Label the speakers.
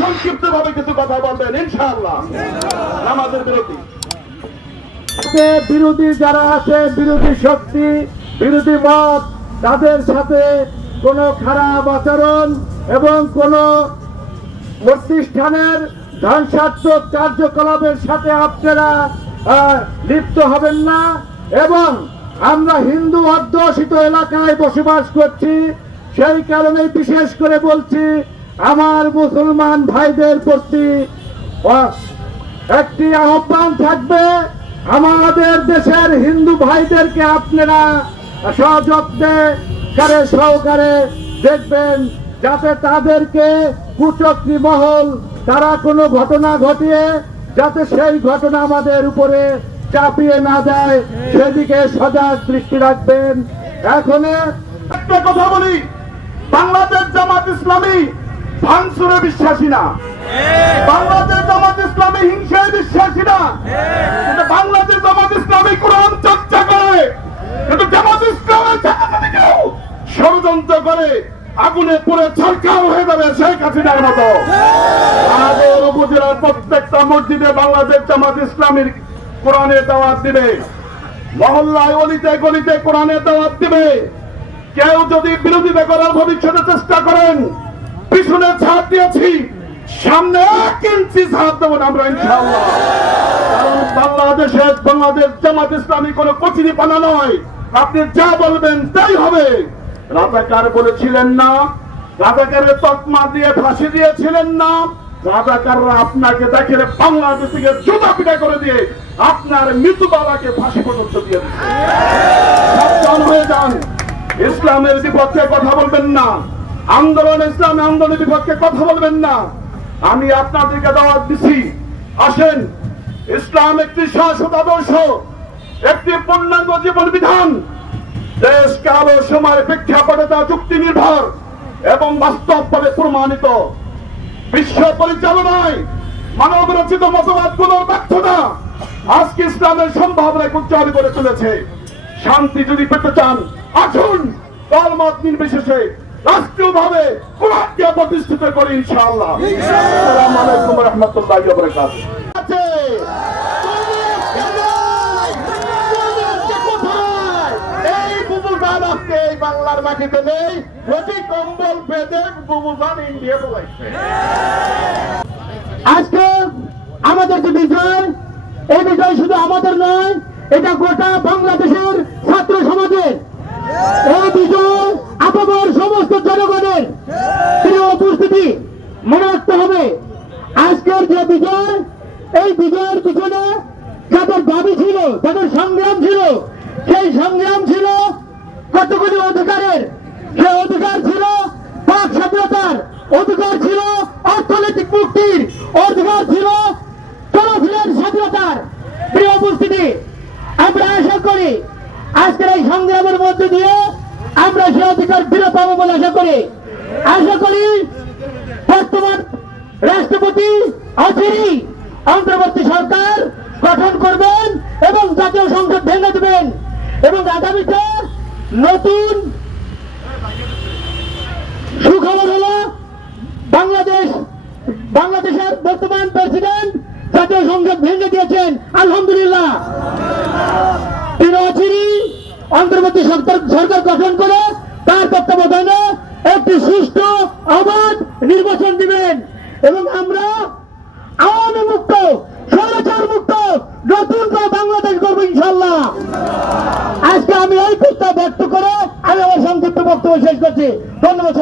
Speaker 1: সংক্ষিপ্ত ভাবে কিছু কথা বলবেন, ইনশাআল্লাহ। নামাজের বিরতি।
Speaker 2: বিরোধী যারা আছে, বিরোধী শক্তি, বিরোধী মত, তাদের সাথে কোনো খারাপ আচরণ এবং প্রতিষ্ঠানের ধ্বংসাত্মক কার্যকলাপের সাথে আপনারা লিপ্ত হবেন না এবং আমরা হিন্দু অধ্যুষিত এলাকায় বসবাস করছি, সেই কারণে বিশেষ করে বলছি আমার মুসলমান ভাইদের প্রতি একটি আহ্বান থাকবে, আমাদের দেশের হিন্দু ভাইদেরকে আপনারা সযত্নে কারে সহকারে দেখবেন, যাতে তাদেরকে কুচক্রী মহল, তারা কোনো ঘটনা ঘটিয়ে যাতে সেই ঘটনা আমাদের উপরে চাপিয়ে না দেয়, সেদিকে সজাগ দৃষ্টি রাখবেন। এখন
Speaker 1: একটা কথা বলি, বাংলাদেশ জামাত ইসলামী ভাঙচুরে বিশ্বাসী না। বাংলাদেশ জামাত ইসলামী হিংসায় বিশ্বাসী না। কিন্তু বাংলাদেশ জামাত ইসলামী কোরআন চর্চা করে। কিন্তু জামাত ইসলামের ষড়যন্ত্র করে। আগুনে পুরে সরকার হয়ে যাবে শেখ হাসিনার মতো। আমাদের উপজেলার প্রত্যেকটা মসজিদে বাংলাদেশ জামাত ইসলামীর কোরআনে দাওয়াত দিবে। মহল্লায় অলিতে গলিতে কোরআনের দাওয়াত দিবে। কেউ যদি বিরোধিতা করার ভবিষ্যতে চেষ্টা করেন পিছনে ছাড় দিয়েছি। সামনে এক ইঞ্চি ছাড় দেবো না আমরা, ইনশাআল্লাহ। বাংলাদেশের বাংলাদেশ জামাত ইসলামী কোনো কচিনি পানা নয়। আপনি যা বলবেন তাই হবে। রাজাকার বলেছিলেন না, রাজাকারের তকমা দিয়ে ফাঁসি দিয়েছিলেন না। রাজাকাররা আপনাকে দেখে বাংলাদেশ থেকে জুতা পিটা করে দিয়ে আপনার মৃত্যু বাবাকে ফাঁসি পর্যন্ত দিয়ে সাবধান হয়ে যান। ইসলামের বিপক্ষে কথা বলবেন না। আন্দোলন, ইসলাম আন্দোলনের বিপক্ষে কথা বলবেন না। আমি আপনাদেরকে দাওয়াত দিছি, আসেন ইসলাম একটি শাশ্বত আদর্শ, একটি পূর্ণাঙ্গ জীবন বিধান দেশ কালো সময়ের প্রেক্ষাপটে তা চুক্তি নির্ভর এবং বাস্তবভাবে প্রমাণিত। বিশ্ব পরিচালনায় মানব রচিত মতবাদগুলোর ব্যর্থতা আজকে ইসলামের সম্ভাবনা উজ্জ্বল করে তুলেছে। শান্তি যদি পেতে চান, আসুন, দলমত নির্বিশেষে রাষ্ট্রীয় ভাবে কোরআনকে প্রতিষ্ঠিত করি, ইনশাআল্লাহ। আসসালামু আলাইকুম রহমতুল্লাহ বরকাত আছে। এই আজকে এই বাংলার মাটিতে নেই যদি ইন্ডিয়া
Speaker 2: আজকে আমাদের যে বিজয়, এই বিজয় শুধু আমাদের নয়, এটা গোটা বাংলাদেশের ছাত্র সমাজের এই বিজয় আপামর সমস্ত জনগণের প্রিয় উপস্থিতি মনে রাখতে হবে আজকের যে বিজয়, এই বিজয়ের পিছনে যাদের দাবি ছিল, যাদের সংগ্রাম ছিল, সেই সংগ্রাম ছিল কতগুলি অধিকারের? সেই অধিকার ছিল পাক স্বাধীনতার, অধিকার ছিল অর্থনৈতিক মুক্তির, অধিকার ছিল চলাফেরার স্বাধীনতার। প্রিয় উপস্থিতি, আমরা আশা করি আজকের এই সংগ্রামের মধ্যে দিয়ে আমরা সে অধিকার ফিরে পাবো বলে আশা করি। আশা করি বর্তমান রাষ্ট্রপতি অচিরি অন্তর্বর্তী সরকার গঠন করবেন এবং জাতীয় সংসদ ভেঙে দেবেন। এবং আগামীতে নতুন সুখবর হলো বাংলাদেশ, বাংলাদেশের বর্তমান প্রেসিডেন্ট জাতীয় সংসদ ভেঙে দিয়েছেন। আলহামদুলিল্লাহ। তিনি অচিরি অন্তর্বর্তী সরকার গঠন করে তার তত্ত্বাবধানে একটি সুষ্ঠু অবাধ নির্বাচন দিবেন এবং আমরা আওয়ামী মুক্ত স্বৈরাচার মুক্ত নতুন করে বাংলাদেশ করব ইনশাল্লাহ আজকে আমি এই প্রস্তাব ব্যক্ত করে আমি আমার সংক্ষিপ্ত শেষ করছি ধন্যবাদ।